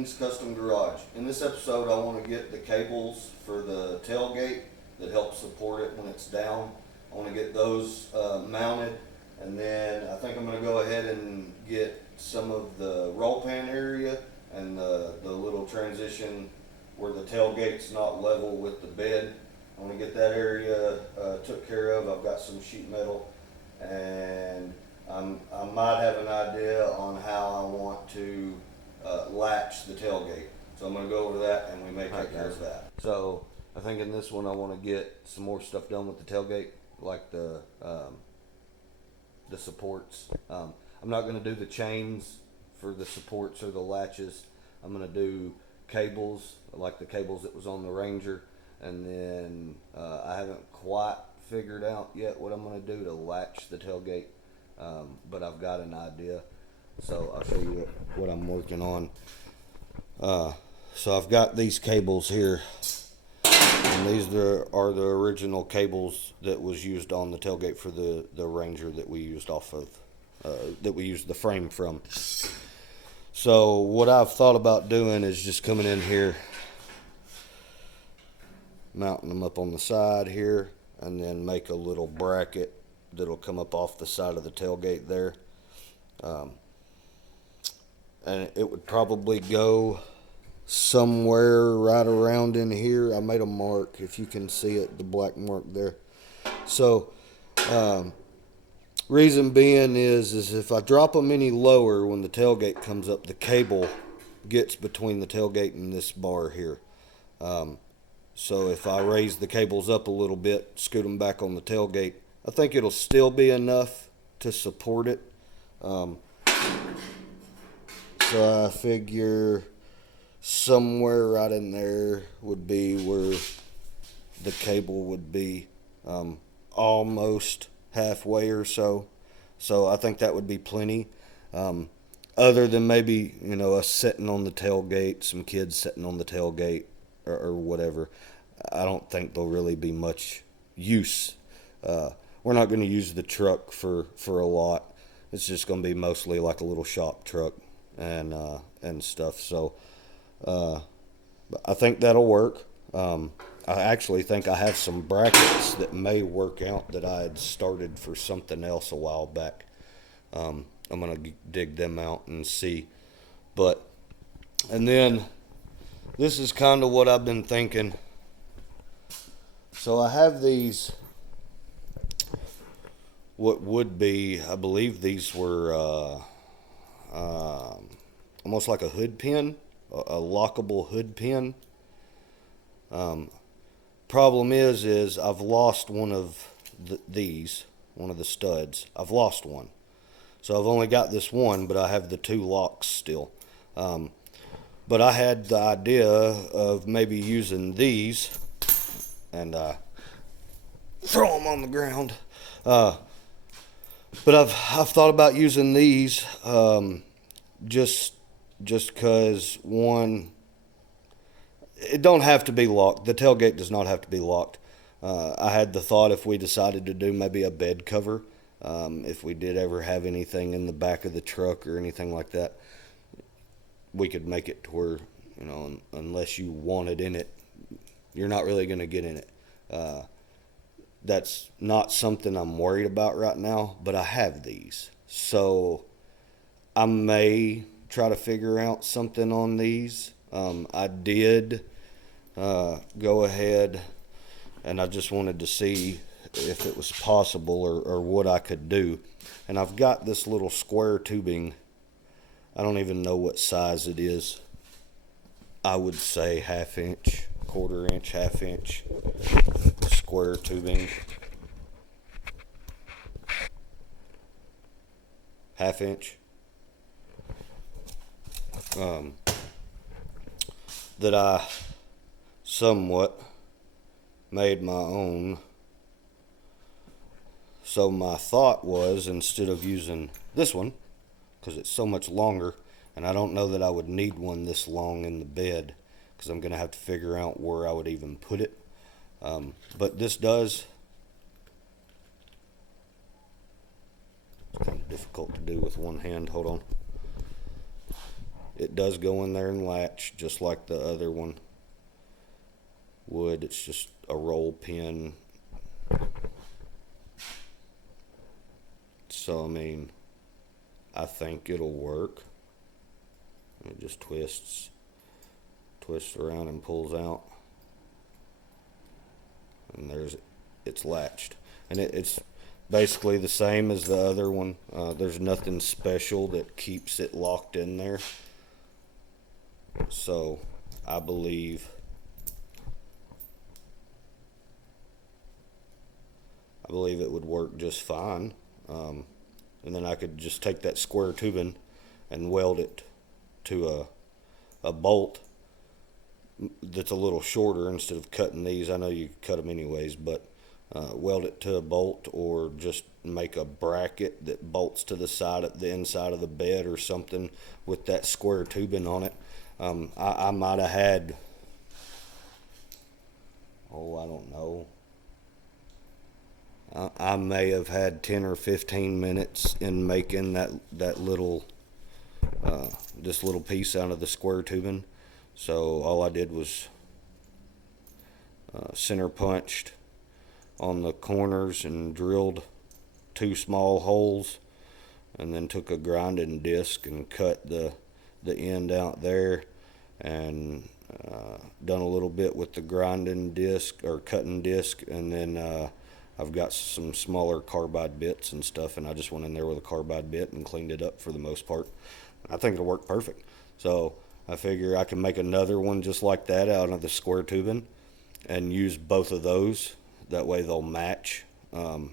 King's Custom Garage. In this episode, I want to get the cables for the tailgate that help support it when it's down. I want to get those mounted, and then I think I'm going to go ahead and get some of the roll pan area and the little transition where the tailgate's not level with the bed. I want to get that area took care of. I've got some sheet metal, and I might have an idea on how I want to latch the tailgate. So I'm going to go over that, and we may take care of that. So I think in this one I want to get some more stuff done with the tailgate, like the supports. I'm not going to do the chains for the supports or the latches. I'm going to do cables, like the cables that was on the Ranger, and then I haven't quite figured out yet what I'm going to do to latch the tailgate, but I've got an idea. So I'll show you what I'm working on. So I've got these cables here, and these are the original cables that was used on the tailgate for the Ranger that we used off of, that we used the frame from. So what I've thought about doing is just coming in here, mounting them up on the side here, and then make a little bracket that'll come up off the side of the tailgate there. And it would probably go somewhere right around in here. I made a mark, if you can see it, the black mark there. So reason being is if I drop them any lower, when the tailgate comes up, the cable gets between the tailgate and this bar here. So if I raise the cables up a little bit, scoot them back on the tailgate, I think it'll still be enough to support it. So I figure somewhere right in there would be where the cable would be, almost halfway or so. So I think that would be plenty. Other than maybe, us sitting on the tailgate, some kids sitting on the tailgate or whatever, I don't think there'll really be much use. We're not going to use the truck for a lot. It's just going to be mostly like a little shop truck and stuff. So I think that'll work. I actually think I have some brackets that may work out that I had started for something else a while back. I'm going to dig them out and see. And then this is kind of what I've been thinking. So I have these, what would be, I believe these were almost like a hood pin, a lockable hood pin. Problem is I've lost one of these, one of the studs. I've lost one. So I've only got this one, but I have the two locks still. But I had the idea of maybe using these and throw them on the ground. But I've thought about using these just because, one, it don't have to be locked. The tailgate does not have to be locked. I had the thought, if we decided to do maybe a bed cover, if we did ever have anything in the back of the truck or anything like that, we could make it to where, unless you want it in it, you're not really going to get in it. That's not something I'm worried about right now, but I have these. So I may try to figure out something on these. I did go ahead, and I just wanted to see if it was possible or what I could do. And I've got this little square tubing. I don't even know what size it is. I would say 1/2 inch, 1/4 inch, 1/2 inch square tubing. 1/2 inch. That I somewhat made my own. So my thought was, instead of using this one, because it's so much longer, and I don't know that I would need one this long in the bed, because I'm going to have to figure out where I would even put it. But this does, it's kind of difficult to do with one hand. Hold on. it does go in there and latch just like the other one would. It's just a roll pin. So I mean, I think it'll work. It just twists around and pulls out, and it's latched, and it's basically the same as the other one. There's nothing special that keeps it locked in there, so I believe it would work just fine. And then I could just take that square tubing and weld it to a bolt that's a little shorter instead of cutting these. I know you cut them anyways, but weld it to a bolt, or just make a bracket that bolts to the inside of the bed or something with that square tubing on it. I might have had, I don't know, I may have had 10 or 15 minutes in making that little this little piece out of the square tubing. So all I did was center punched on the corners and drilled 2 small holes, and then took a grinding disc and cut the end out there, and done a little bit with the grinding disc or cutting disc, and then I've got some smaller carbide bits and stuff, and I just went in there with a carbide bit and cleaned it up for the most part. I think it'll work perfect. So I figure I can make another one just like that out of the square tubing and use both of those. That way they'll match.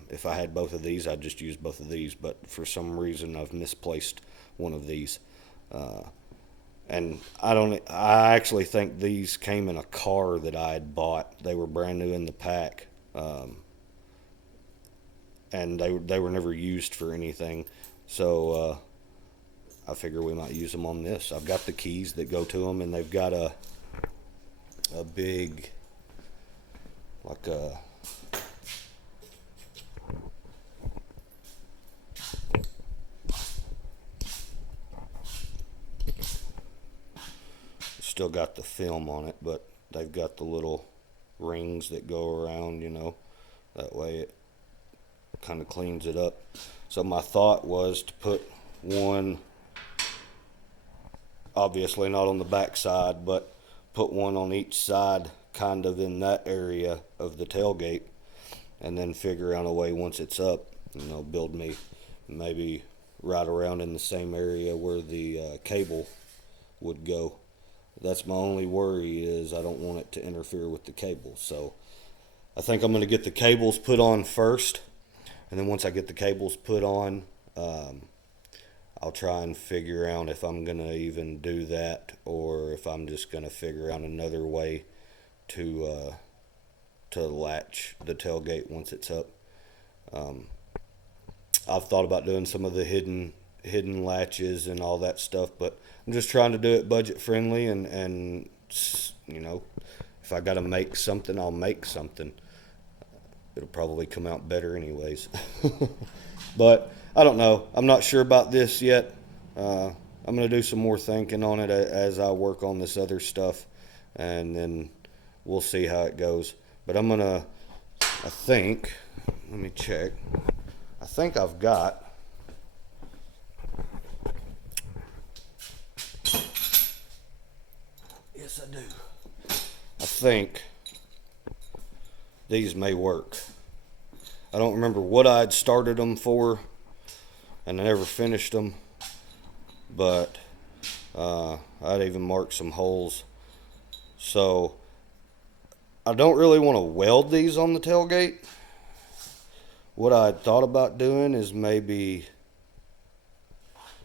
If I had both of these, I'd just use both of these, but for some reason I've misplaced one of these. And I actually think these came in a car that I had bought. They were brand new in the pack. And they were never used for anything. So I figure we might use them on this. I've got the keys that go to them, and they've got a big, like a, still got the film on it, but they've got the little rings that go around, that way it kind of cleans it up. So my thought was to put one, obviously not on the back side, but put one on each side, kind of in that area of the tailgate, and then figure out a way once it's up, build me maybe right around in the same area where the cable would go. That's my only worry, is I don't want it to interfere with the cable. So I think I'm going to get the cables put on first, and then once I get the cables put on, I'll try and figure out if I'm going to even do that, or if I'm just going to figure out another way to latch the tailgate once it's up. I've thought about doing some of the hidden latches and all that stuff, but I'm just trying to do it budget friendly, and if I got to make something, I'll make something. It'll probably come out better anyways. But I don't know. I'm not sure about this yet. I'm going to do some more thinking on it as I work on this other stuff, and then we'll see how it goes. But let me check. I think I've got, yes I do. I think these may work. I don't remember what I'd started them for, and I never finished them, but I'd even marked some holes. So I don't really want to weld these on the tailgate. What I thought about doing is maybe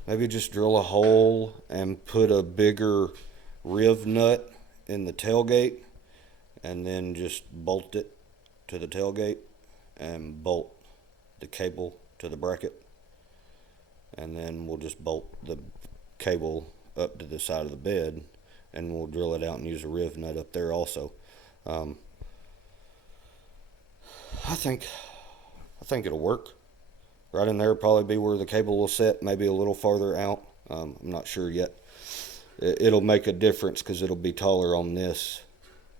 just drill a hole and put a bigger riv nut in the tailgate, and then just bolt it to the tailgate and bolt the cable to the bracket, and then we'll just bolt the cable up to the side of the bed, and we'll drill it out and use a riv nut up there also. I think it'll work. Right in there will probably be where the cable will sit, maybe a little farther out. I'm not sure yet. it'll make a difference because it'll be taller on this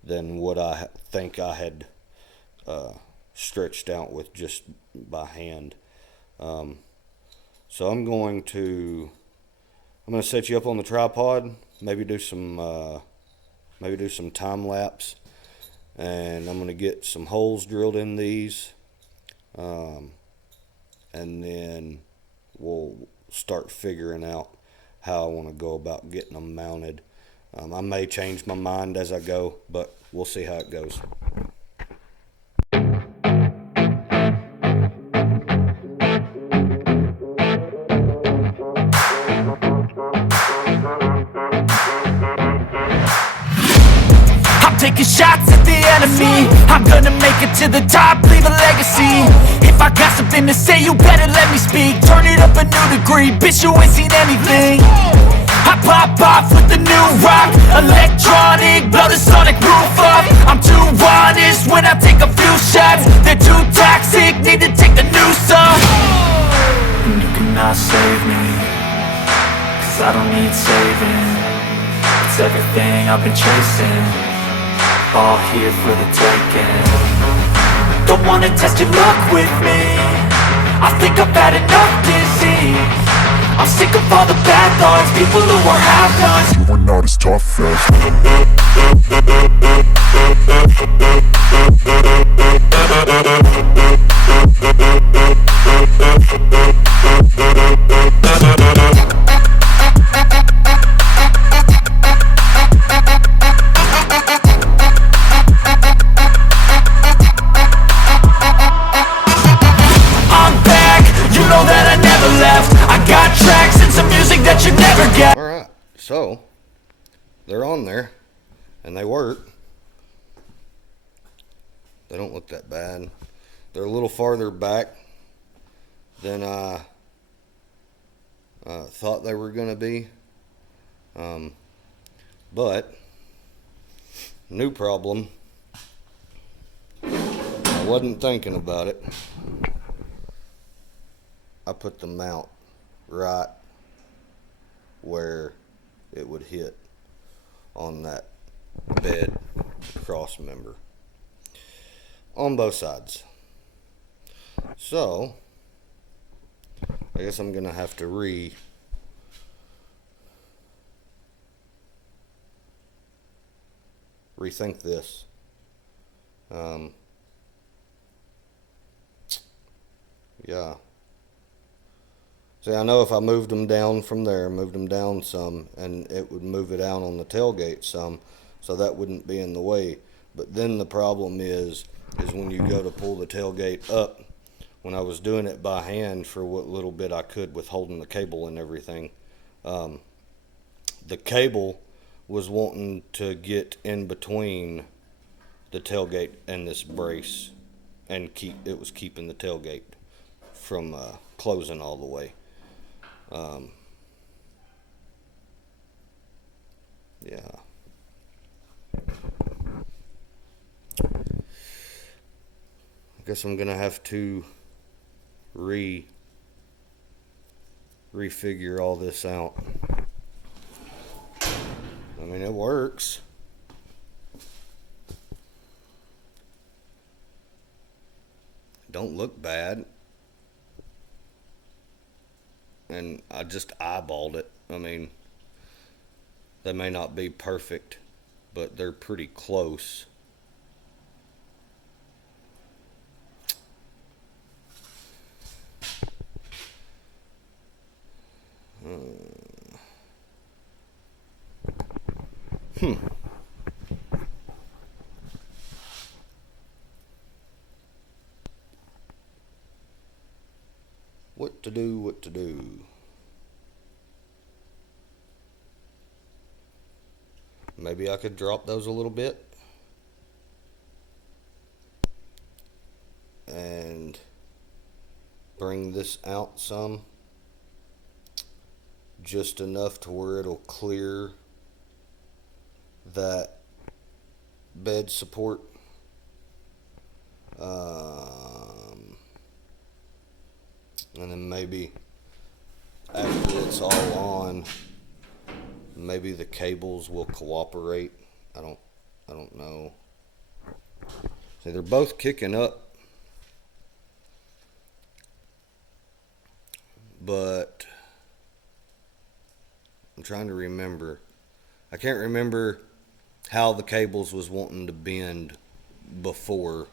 than what I think I had stretched out with just by hand. So I'm going to set you up on the tripod, maybe do some time lapse, and I'm going to get some holes drilled in these, and then we'll start figuring out how I want to go about getting them mounted. I may change my mind as I go, but we'll see how it goes. Taking shots at the enemy, I'm gonna make it to the top, leave a legacy. If I got something to say, you better let me speak. Turn it up a new degree, bitch, you ain't seen anything. I pop off with the new rock, electronic, blow the sonic roof up. I'm too honest when I take a few shots. They're too toxic, need to take the noose off. And you cannot save me, cause I don't need saving. It's everything I've been chasing, all here for the taking. Don't wanna test your luck with me, I think I've had enough disease. I'm sick of all the bad thoughts, people who are half-nots. You are not as tough Alright, so they're on there and they work. They don't look that bad. They're a little farther back than I thought they were going to be. But new problem. I wasn't thinking about it. I put the mount right where it would hit on that bed cross member on both sides. So I guess I'm gonna have to rethink this. Yeah. See, I know if I moved them down from there, moved them down some, and it would move it out on the tailgate some, so that wouldn't be in the way. But then the problem is when you go to pull the tailgate up, when I was doing it by hand for what little bit I could with holding the cable and everything, the cable was wanting to get in between the tailgate and this brace, and it was keeping the tailgate from closing all the way. Yeah. I guess I'm gonna have to refigure all this out. I mean, it works. It don't look bad. And I just eyeballed it. I mean, they may not be perfect, but they're pretty close. What to do? Maybe I could drop those a little bit and bring this out some, just enough to where it'll clear that bed support. And then maybe after it's all on, maybe the cables will cooperate. I don't know. See, they're both kicking up, but I'm trying to remember. I can't remember how the cables was wanting to bend before.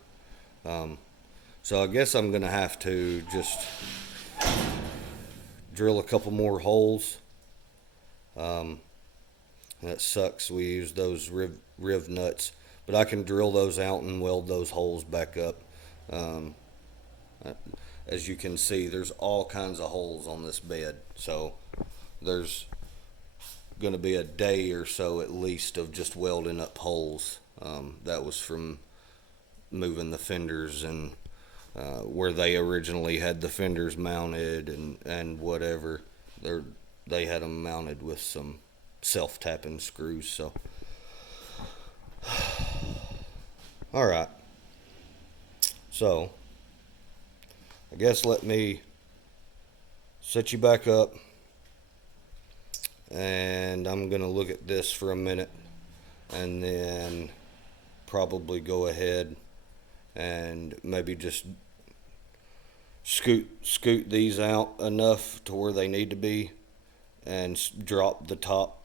So I guess I'm gonna have to just drill a couple more holes. That sucks. We use those riv nuts, but I can drill those out and weld those holes back up. As you can see, there's all kinds of holes on this bed, so there's going to be a day or so at least of just welding up holes. That was from moving the fenders and where they originally had the fenders mounted and whatever. They had them mounted with some self-tapping screws. So, all right. So, I guess let me set you back up, and I'm gonna look at this for a minute, and then probably go ahead and maybe just scoot these out enough to where they need to be, and drop the top.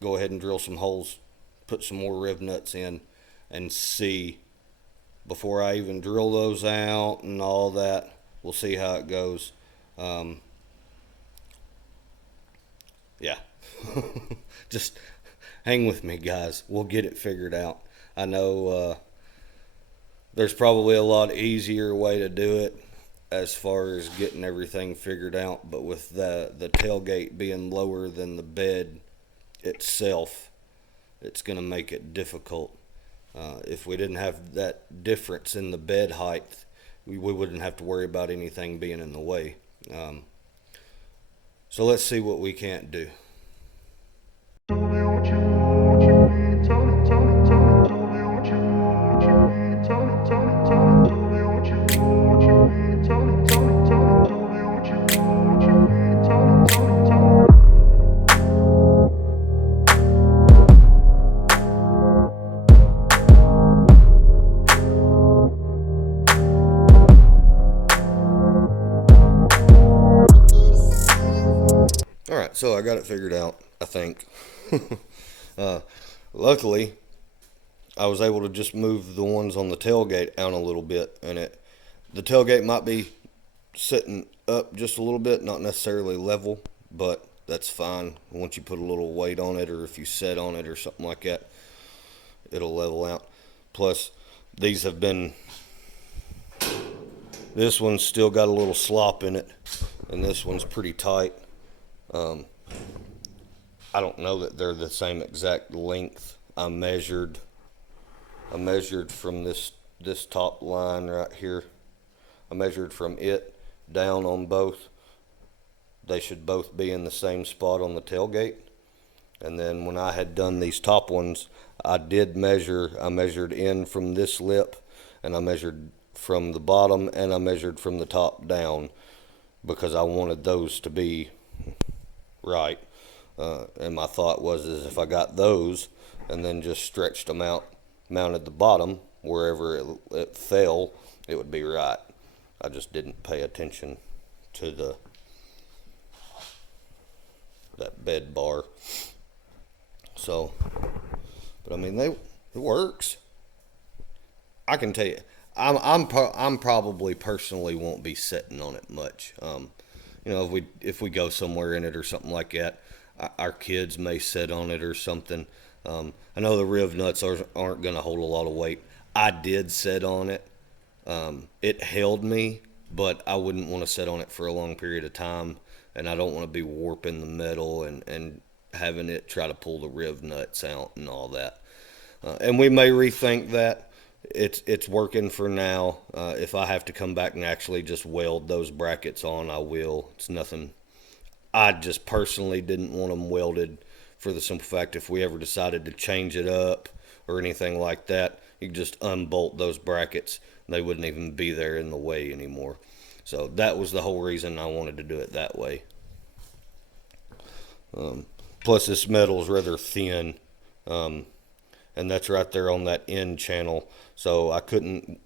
Go ahead and drill some holes, put some more riv nuts in, and see, before I even drill those out and all that, we'll see how it goes. Yeah. Just hang with me, guys. We'll get it figured out. I know there's probably a lot easier way to do it as far as getting everything figured out, but with the tailgate being lower than the bed itself, it's going to make it difficult. If we didn't have that difference in the bed height, we wouldn't have to worry about anything being in the way. So let's see what we can't do. Alright, so I got it figured out, I think. Luckily, I was able to just move the ones on the tailgate out a little bit, and the tailgate might be sitting up just a little bit, not necessarily level, but that's fine. Once you put a little weight on it, or if you set on it or something like that, it'll level out. Plus, these have been, this one's still got a little slop in it, and this one's pretty tight. I don't know that they're the same exact length. I measured from this top line right here. I measured from it down on both. They should both be in the same spot on the tailgate. And then when I had done these top ones, I measured in from this lip, and I measured from the bottom, and I measured from the top down, because I wanted those to be right. And my thought was if I got those and then just stretched them out, mounted the bottom wherever it fell, it would be right. I just didn't pay attention to that bed bar. So, but I mean, it works. I can tell you, I'm probably personally won't be sitting on it much. If we go somewhere in it or something like that, our kids may sit on it or something. I know the riv nuts aren't going to hold a lot of weight. I did sit on it. It held me, but I wouldn't want to sit on it for a long period of time, and I don't want to be warping the metal and having it try to pull the riv nuts out and all that. And we may rethink that. It's working for now. If I have to come back and actually just weld those brackets on, I will. It's nothing. I just personally didn't want them welded for the simple fact if we ever decided to change it up or anything like that, you could just unbolt those brackets and they wouldn't even be there in the way anymore. So that was the whole reason I wanted to do it that way. Plus, this metal is rather thin, and that's right there on that end channel. So I couldn't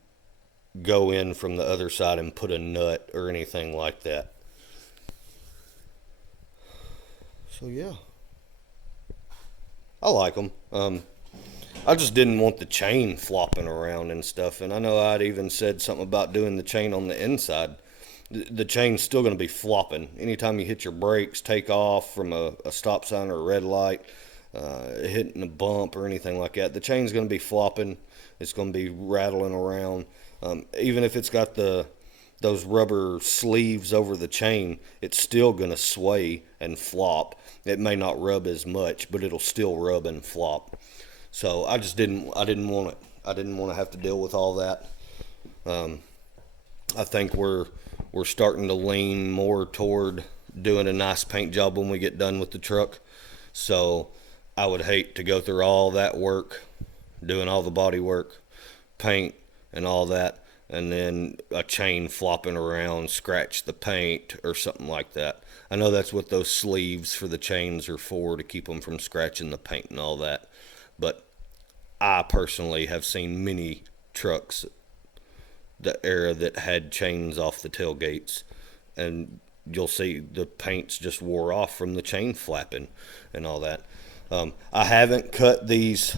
go in from the other side and put a nut or anything like that. So yeah, I like them. I just didn't want the chain flopping around and stuff. And I know I'd even said something about doing the chain on the inside. The chain's still going to be flopping. Anytime you hit your brakes, take off from a stop sign or a red light, hitting a bump or anything like that, the chain's going to be flopping. It's going to be rattling around. Even if it's got those rubber sleeves over the chain, it's still going to sway and flop. It may not rub as much, but it'll still rub and flop. So I didn't want it. I didn't want to have to deal with all that. I think we're starting to lean more toward doing a nice paint job when we get done with the truck. So I would hate to go through all that work, doing all the body work, paint, and all that, and then a chain flopping around, scratch the paint or something like that. I know that's what those sleeves for the chains are for, to keep them from scratching the paint and all that. But I personally have seen many trucks the era that had chains off the tailgates, and you'll see the paint's just wore off from the chain flapping and all that. I haven't cut these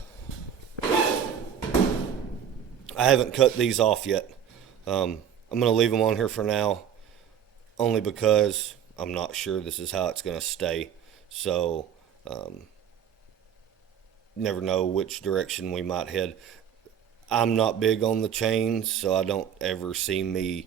off yet. I'm gonna leave them on here for now, only because I'm not sure this is how it's gonna stay. So never know which direction we might head. I'm not big on the chains, so I don't ever see me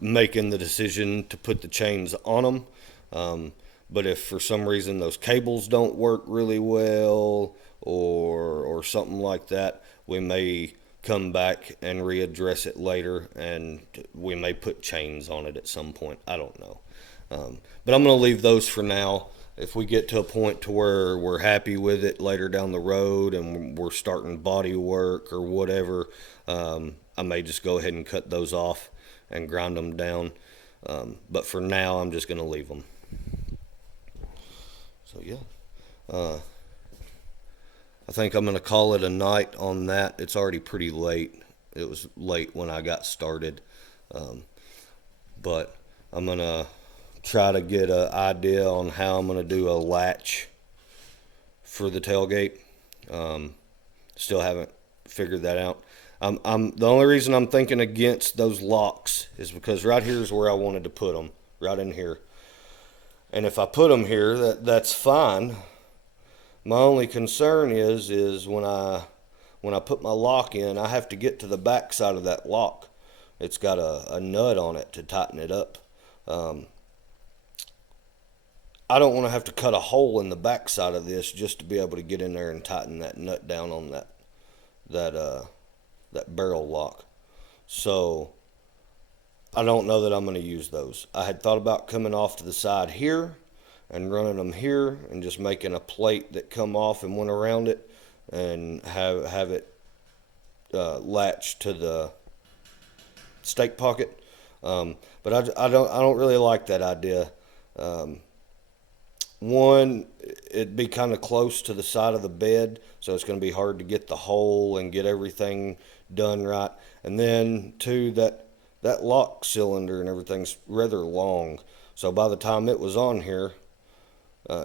making the decision to put the chains on them. But if for some reason those cables don't work really well, or something like that, we may come back and readdress it later, and we may put chains on it at some point. I don't know. But I'm going to leave those for now. If we get to a point to where we're happy with it later down the road and we're starting body work or whatever, I may just go ahead and cut those off and grind them down. But for now, I'm just going to leave them. So yeah, I think I'm going to call it a night on that. It's already pretty late. It was late when I got started. But I'm going to try to get an idea on how I'm going to do a latch for the tailgate. Still haven't figured that out. The only reason I'm thinking against those locks is because right here is where I wanted to put them, right in here. And if I put them here, that's fine. My only concern is when I put my lock in, I have to get to the back side of that lock. It's got a nut on it to tighten it up. I don't want to have to cut a hole in the back side of this just to be able to get in there and tighten that nut down on that barrel lock. So I don't know that I'm going to use those. I had thought about coming off to the side here and running them here and just making a plate that come off and went around it and have it latched to the stake pocket. But I don't really like that idea. One, it'd be kind of close to the side of the bed, so it's going to be hard to get the hole and get everything done right. And then two, that lock cylinder and everything's rather long, so by the time it was on here,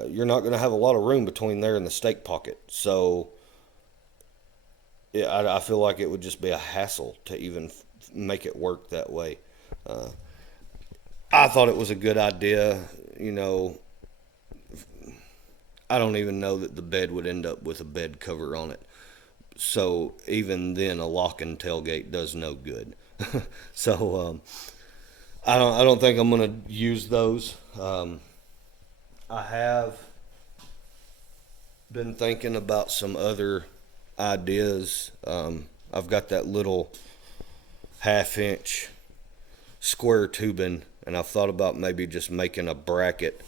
you're not going to have a lot of room between there and the stake pocket. So yeah, I feel like it would just be a hassle to even make it work that way. I thought it was a good idea. I don't even know that the bed would end up with a bed cover on it. So even then, a lock and tailgate does no good. So I don't think I'm gonna use those. I have been thinking about some other ideas. I've got that little 1/2-inch square tubing, and I've thought about maybe just making a bracket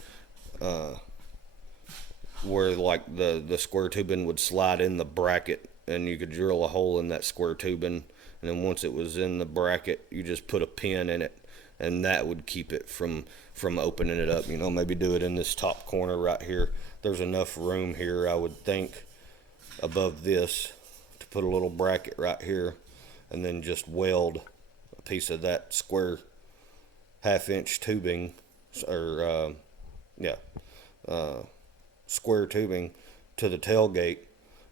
where like the square tubing would slide in the bracket, and you could drill a hole in that square tubing, and then once it was in the bracket, you just put a pin in it, and that would keep it from opening it up. Maybe do it in this top corner right here. there's enough room here, I would think, above this to put a little bracket right here, and then just weld a piece of that square 1/2-inch tubing, or square tubing to the tailgate,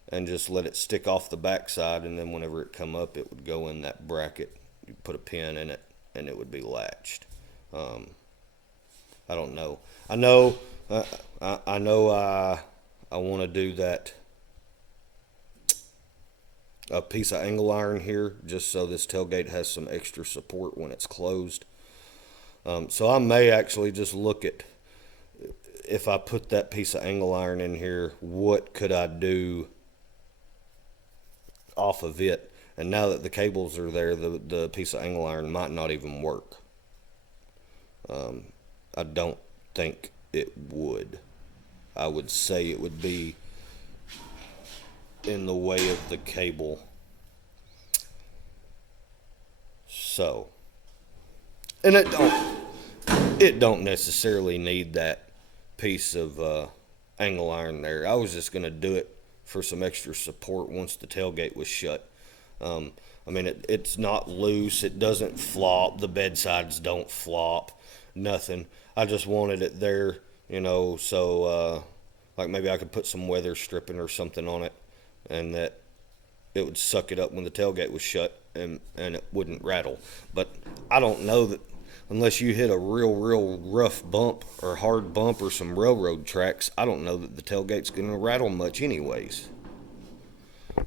and just let it stick off the backside, and then whenever it come up, it would go in that bracket. You put a pin in it, and it would be latched. I don't know. I know I want to do that, a piece of angle iron here, just so this tailgate has some extra support when it's closed. So I may actually just look at, if I put that piece of angle iron in here, what could I do off of it? And now that the cables are there, the piece of angle iron might not even work. I don't think it would. I would say it would be in the way of the cable. So, and it don't necessarily need that piece of angle iron there. I was just gonna do it for some extra support once the tailgate was shut. I mean, it's not loose, it doesn't flop, the bed sides don't flop, nothing. I just wanted it there, you know, so like maybe I could put some weather stripping or something on it, and that it would suck it up when the tailgate was shut, and it wouldn't rattle. But I don't know that, unless you hit a real rough bump or hard bump or some railroad tracks, I don't know that the tailgate's gonna rattle much anyways.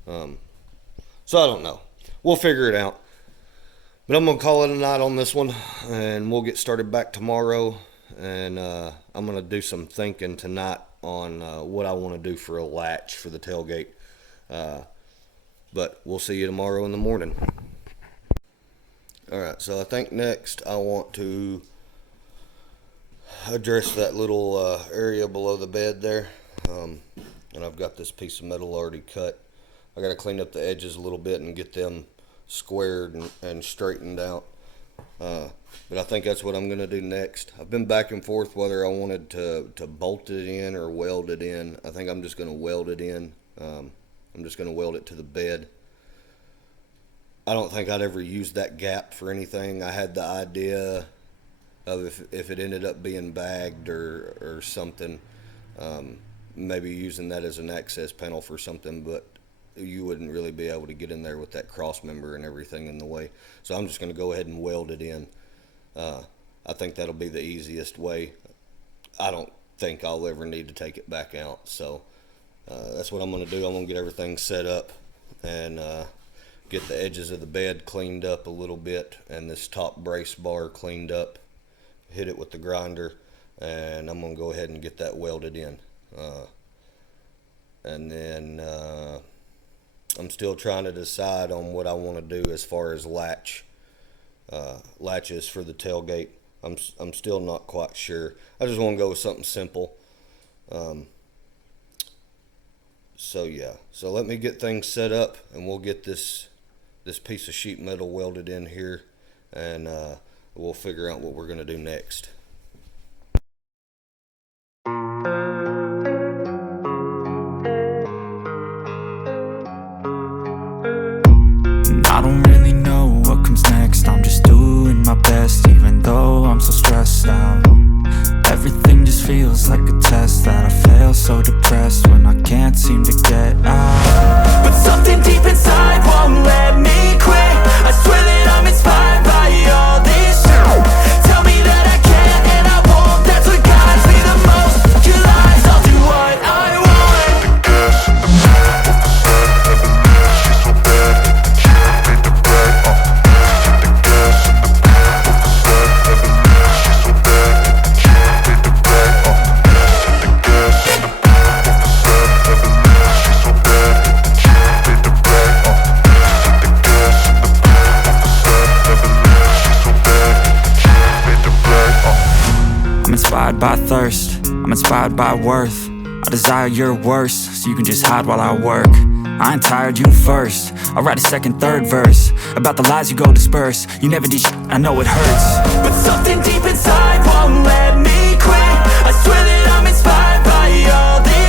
So I don't know. We'll figure it out. But I'm gonna call it a night on this one, and we'll get started back tomorrow. And I'm gonna do some thinking tonight on what I want to do for a latch for the tailgate. But we'll see you tomorrow in the morning. Alright, so I think next I want to address that little area below the bed there. And I've got this piece of metal already cut. I got to clean up the edges a little bit and get them squared and straightened out. But I think that's what I'm going to do next. I've been back and forth whether I wanted to bolt it in or weld it in. I think I'm just going to weld it in. I'm just going to weld it to the bed. I don't think I'd ever use that gap for anything. I had the idea of if it ended up being bagged or something, maybe using that as an access panel for something, but you wouldn't really be able to get in there with that cross member and everything in the way. So I'm just going to go ahead and weld it in. I think that'll be the easiest way. I don't think I'll ever need to take it back out. So that's what I'm going to do. I'm going to get everything set up and get the edges of the bed cleaned up a little bit, and this top brace bar cleaned up, hit it with the grinder, and I'm going to go ahead and get that welded in. And then I'm still trying to decide on what I want to do as far as latches for the tailgate. I'm still not quite sure. I just want to go with something simple. So yeah, so let me get things set up, and we'll get this piece of sheet metal welded in here, and we'll figure out what we're going to do next. I don't really know what comes next. I'm just doing my best, even though I'm so stressed out. Everything just feels like a test that I fail, so depressed when I can't seem to get out. But something deep inside won't let me quit. I swear that I'm inspired by all this shit. Tell me that I can and I won't. That's what guides me the most. Your lies, I'll do what I want. By thirst, I'm inspired by worth. I desire your worst, so you can just hide while I work. I ain't tired, you first. I'll write a second, third verse about the lies you go disperse. You never did shit, I know it hurts. But something deep inside won't let me quit. I swear that I'm inspired by all this.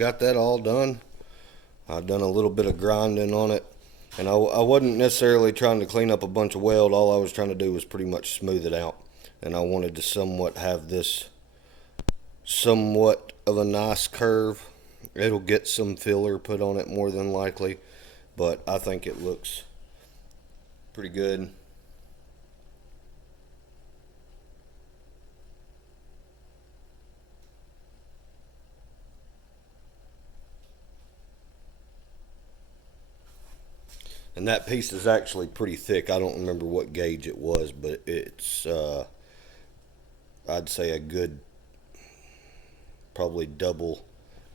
got that all done. I've done a little bit of grinding on it, and I wasn't necessarily trying to clean up a bunch of weld. All I was trying to do was pretty much smooth it out, and I wanted to somewhat have this somewhat of a nice curve. It'll get some filler put on it more than likely, but I think it looks pretty good. And that piece is actually pretty thick. I don't remember what gauge it was, but it's I'd say a good, probably double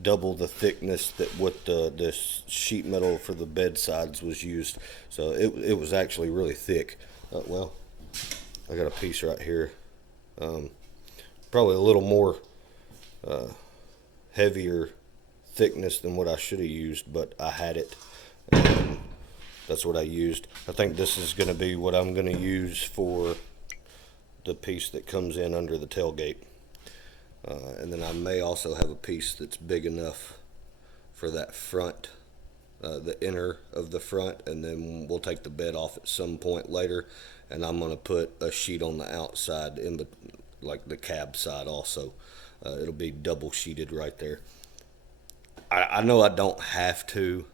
the thickness that what the sheet metal for the bed sides was used. So it was actually really thick. Well, I got a piece right here. Probably a little more heavier thickness than what I should have used, but I had it. And that's what I used. I think this is going to be what I'm going to use for the piece that comes in under the tailgate. And then I may also have a piece that's big enough for that front, the inner of the front, and then we'll take the bed off at some point later, and I'm going to put a sheet on the outside, like the cab side also. It'll be double sheeted right there. I know I don't have to,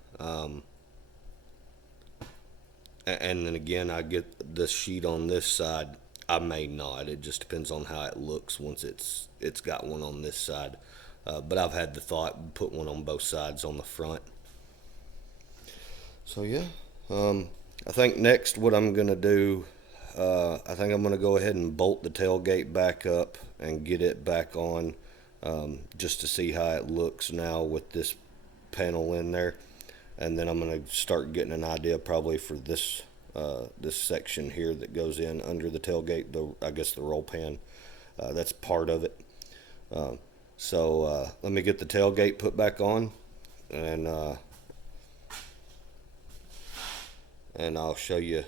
and then again, I get the sheet on this side. I may not. It just depends on how it looks once it's got one on this side. But I've had the thought put one on both sides on the front. So yeah, I think next what I'm gonna do, I think I'm gonna go ahead and bolt the tailgate back up and get it back on, just to see how it looks now with this panel in there. And then I'm going to start getting an idea probably for this this section here that goes in under the tailgate, I guess the roll pan. That's part of it. So let me get the tailgate put back on, and I'll show you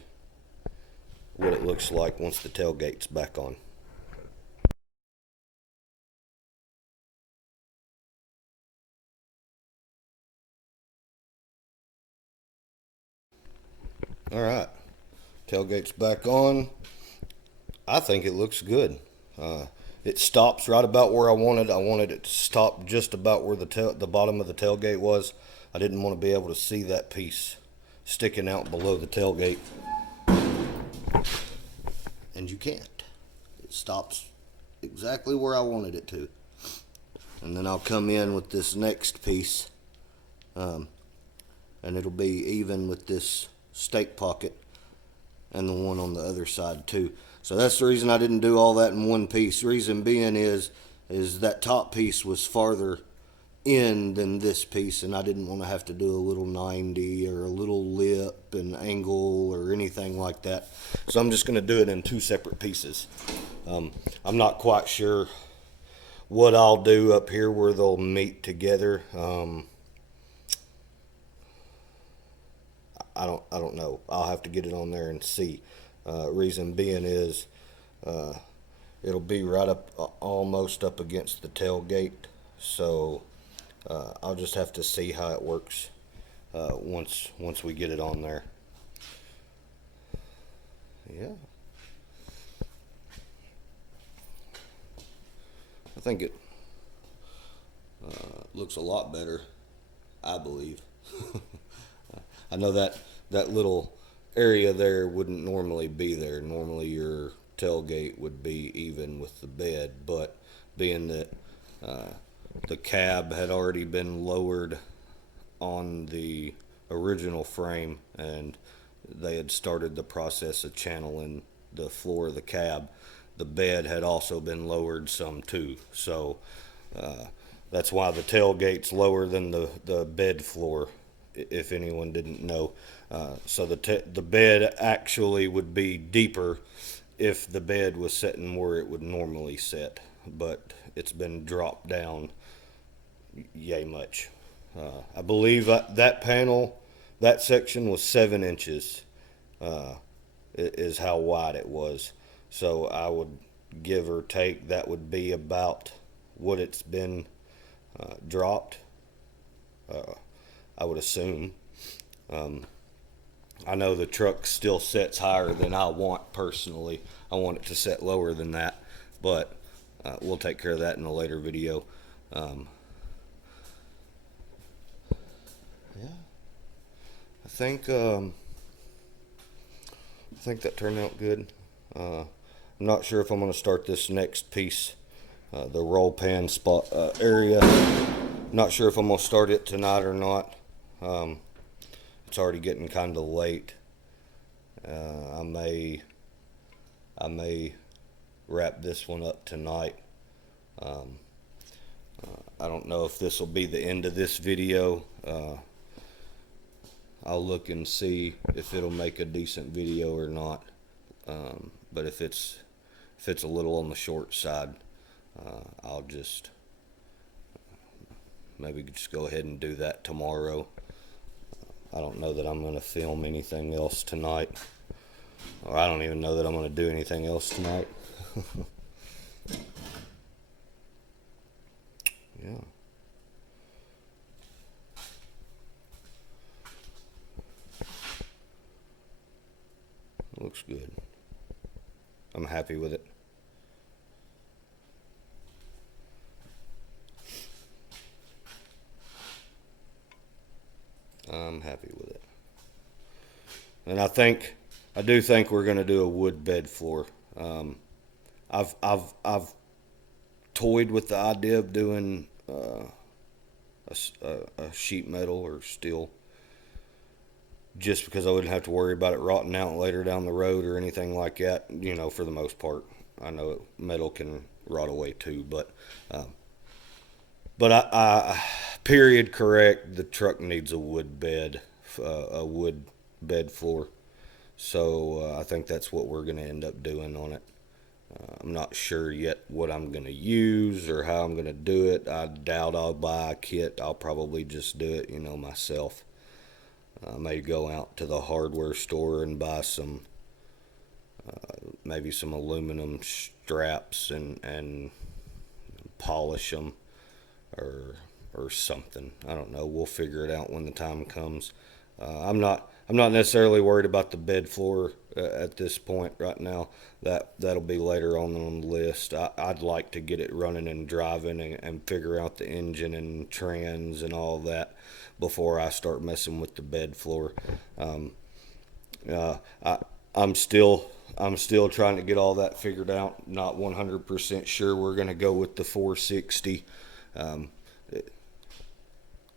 what it looks like once the tailgate's back on. All right, tailgate's back on. I think it looks good. It stops right about where I wanted. I wanted it to stop just about where the bottom of the tailgate was. I didn't want to be able to see that piece sticking out below the tailgate. And you can't. It stops exactly where I wanted it to. And then I'll come in with this next piece, and it'll be even with this stake pocket and the one on the other side too. So that's the reason I didn't do all that in one piece. Reason being is that top piece was farther in than this piece, and I didn't want to have to do a little 90 or a little lip and angle or anything like that. So I'm just going to do it in two separate pieces. I'm not quite sure what I'll do up here where they'll meet together. I don't know. I'll have to get it on there and see. Reason being is it'll be right up almost up against the tailgate, so I'll just have to see how it works once we get it on there. Yeah, I think it looks a lot better, I believe. I know that little area there wouldn't normally be there. Normally your tailgate would be even with the bed, but being that the cab had already been lowered on the original frame and they had started the process of channeling the floor of the cab, the bed had also been lowered some too. So that's why the tailgate's lower than the bed floor, if anyone didn't know. So the bed actually would be deeper if the bed was sitting where it would normally sit, but it's been dropped down yay much. I believe that panel, that section was 7 inches, is how wide it was. So I would give or take that would be about what it's been dropped. I would assume. I know the truck still sets higher than I want personally. I want it to set lower than that, but we'll take care of that in a later video. Yeah, I think that turned out good. I'm not sure if I'm going to start this next piece, the roll pan spot area. Not sure if I'm going to start it tonight or not. It's already getting kind of late. I may wrap this one up tonight. I don't know if this will be the end of this video. I'll look and see if it'll make a decent video or not. But if it's a little on the short side, I'll just maybe just go ahead and do that tomorrow. I don't know that I'm going to film anything else tonight, or I don't even know that I'm going to do anything else tonight. Yeah. Looks good. I'm happy with it. I'm happy with it. And I do think we're going to do a wood bed floor. I've toyed with the idea of doing a sheet metal or steel, just because I wouldn't have to worry about it rotting out later down the road or anything like that. You know, for the most part, I know metal can rot away too, but I period correct. The truck needs a wood bed floor. So I think that's what we're going to end up doing on it. I'm not sure yet what I'm going to use or how I'm going to do it. I doubt I'll buy a kit. I'll probably just do it, myself. I may go out to the hardware store and buy maybe some aluminum straps and polish them or something. I don't know. We'll figure it out when the time comes. I'm not necessarily worried about the bed floor at this point right now. That'll be later on the list. I'd like to get it running and driving and figure out the engine and trans and all that before I start messing with the bed floor. I'm still trying to get all that figured out. Not 100% sure we're going to go with the 460.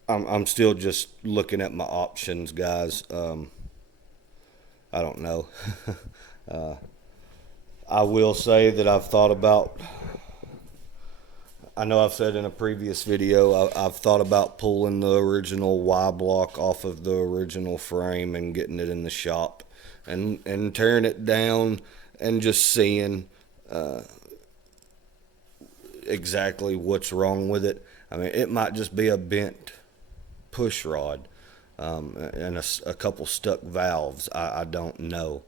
I'm still just looking at my options, guys. I don't know. I will say that I know I've said in a previous video, I've thought about pulling the original Y block off of the original frame and getting it in the shop and tearing it down and just seeing exactly what's wrong with it. I mean, it might just be a bent push rod and a couple stuck valves. I don't know.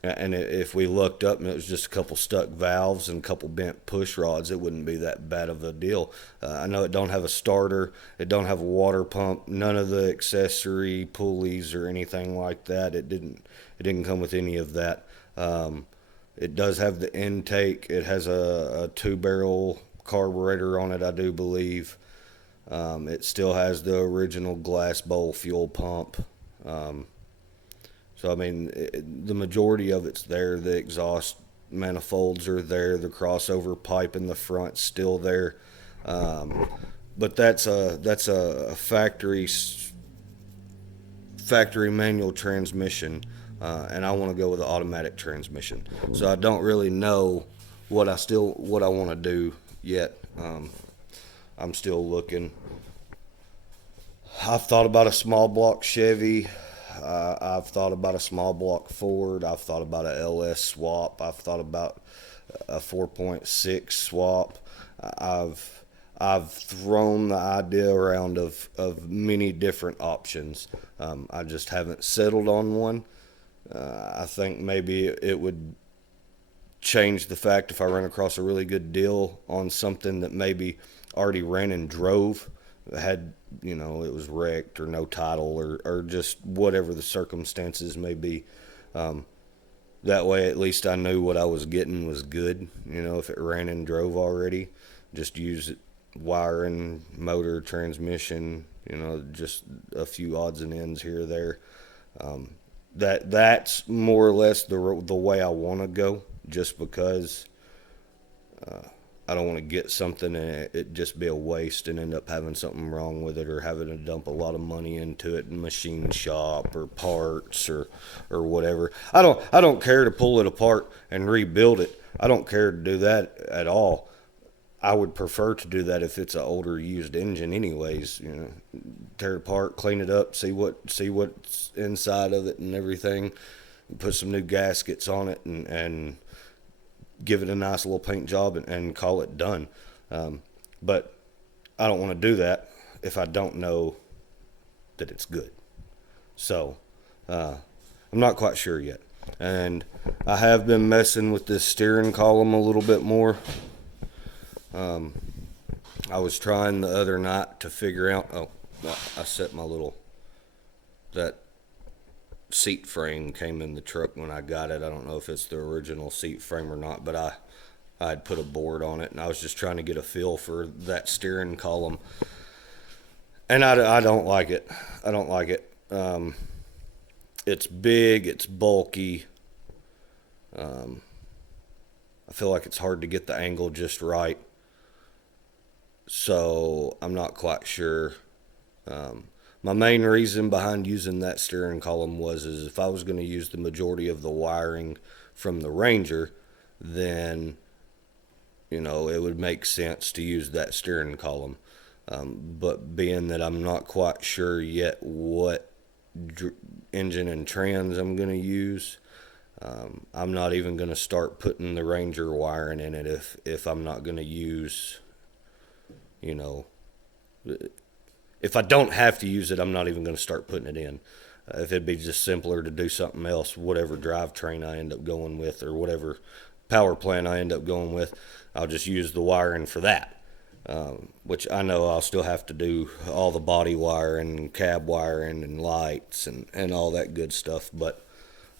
And if we looked up and it was just a couple stuck valves and a couple bent push rods, it wouldn't be that bad of a deal. I know it don't have a starter, it don't have a water pump, none of the accessory pulleys or anything like that. It didn't come with any of that. It does have the intake. It has a 2-barrel carburetor on it, I do believe. It still has the original glass bowl fuel pump. So, I mean, the majority of it's there. The exhaust manifolds are there. The crossover pipe in the front's still there. But that's a factory manual transmission, and I want to go with an automatic transmission. So I don't really know what I want to do yet. I'm still looking. I've thought about a small block Chevy. I've thought about a small block Ford. I've thought about a LS swap. I've thought about a 4.6 swap. I've thrown the idea around of many different options. I just haven't settled on one. I think maybe it would change the fact if I ran across a really good deal on something that maybe already ran and drove. had, it was wrecked or no title or just whatever the circumstances may be. That way, at least I knew what I was getting was good. If it ran and drove already, just use it, wiring, motor, transmission, just a few odds and ends here or there. That's more or less the way I want to go, just because I don't want to get something and it just be a waste and end up having something wrong with it, or having to dump a lot of money into it in machine shop or parts or whatever. I don't care to pull it apart and rebuild it. I don't care to do that at all. I would prefer to do that if it's an older used engine anyways, tear it apart, clean it up, see what's inside of it and everything, put some new gaskets on it and give it a nice little paint job and call it done. But I don't want to do that if I don't know that it's good. So I'm not quite sure yet. And I have been messing with this steering column a little bit more. I was trying the other night to figure out, I set that seat frame came in the truck when I got it. I don't know if it's the original seat frame or not, but I had put a board on it, and I was just trying to get a feel for that steering column. And I don't like it. I don't like it. It's big, it's bulky. I feel like it's hard to get the angle just right. So I'm not quite sure. My main reason behind using that steering column is if I was going to use the majority of the wiring from the Ranger, then it would make sense to use that steering column. But being that I'm not quite sure yet what engine and trans I'm going to use, I'm not even going to start putting the Ranger wiring in it if I'm not going to use, if I don't have to use it, I'm not even going to start putting it in. If it'd be just simpler to do something else, whatever drivetrain I end up going with or whatever power plant I end up going with, I'll just use the wiring for that. Which I know I'll still have to do all the body wiring, cab wiring, and lights and all that good stuff. But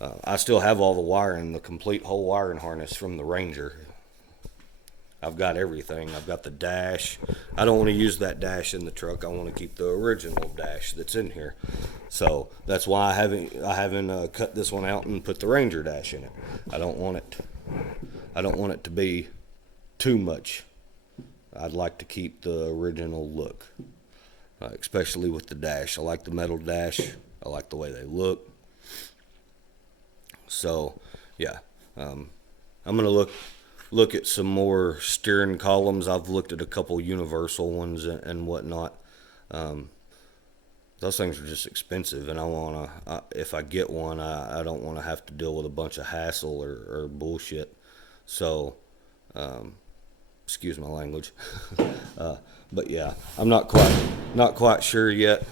I still have all the wiring, the complete whole wiring harness from the Ranger. I've got everything. I've got the dash. I don't want to use that dash in the truck. I want to keep the original dash that's in here. So that's why I haven't cut this one out and put the Ranger dash in it. I don't want it to be too much. I'd like to keep the original look, especially with the dash. I like the metal dash. I like the way they look. So yeah, I'm gonna look at some more steering columns. I've looked at a couple universal ones and whatnot. Those things are just expensive, and if I get one, I don't want to have to deal with a bunch of hassle or bullshit. So, excuse my language. But yeah, I'm not quite sure yet.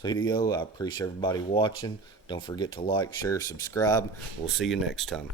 Video. I appreciate everybody watching. Don't forget to like, share, subscribe. We'll see you next time.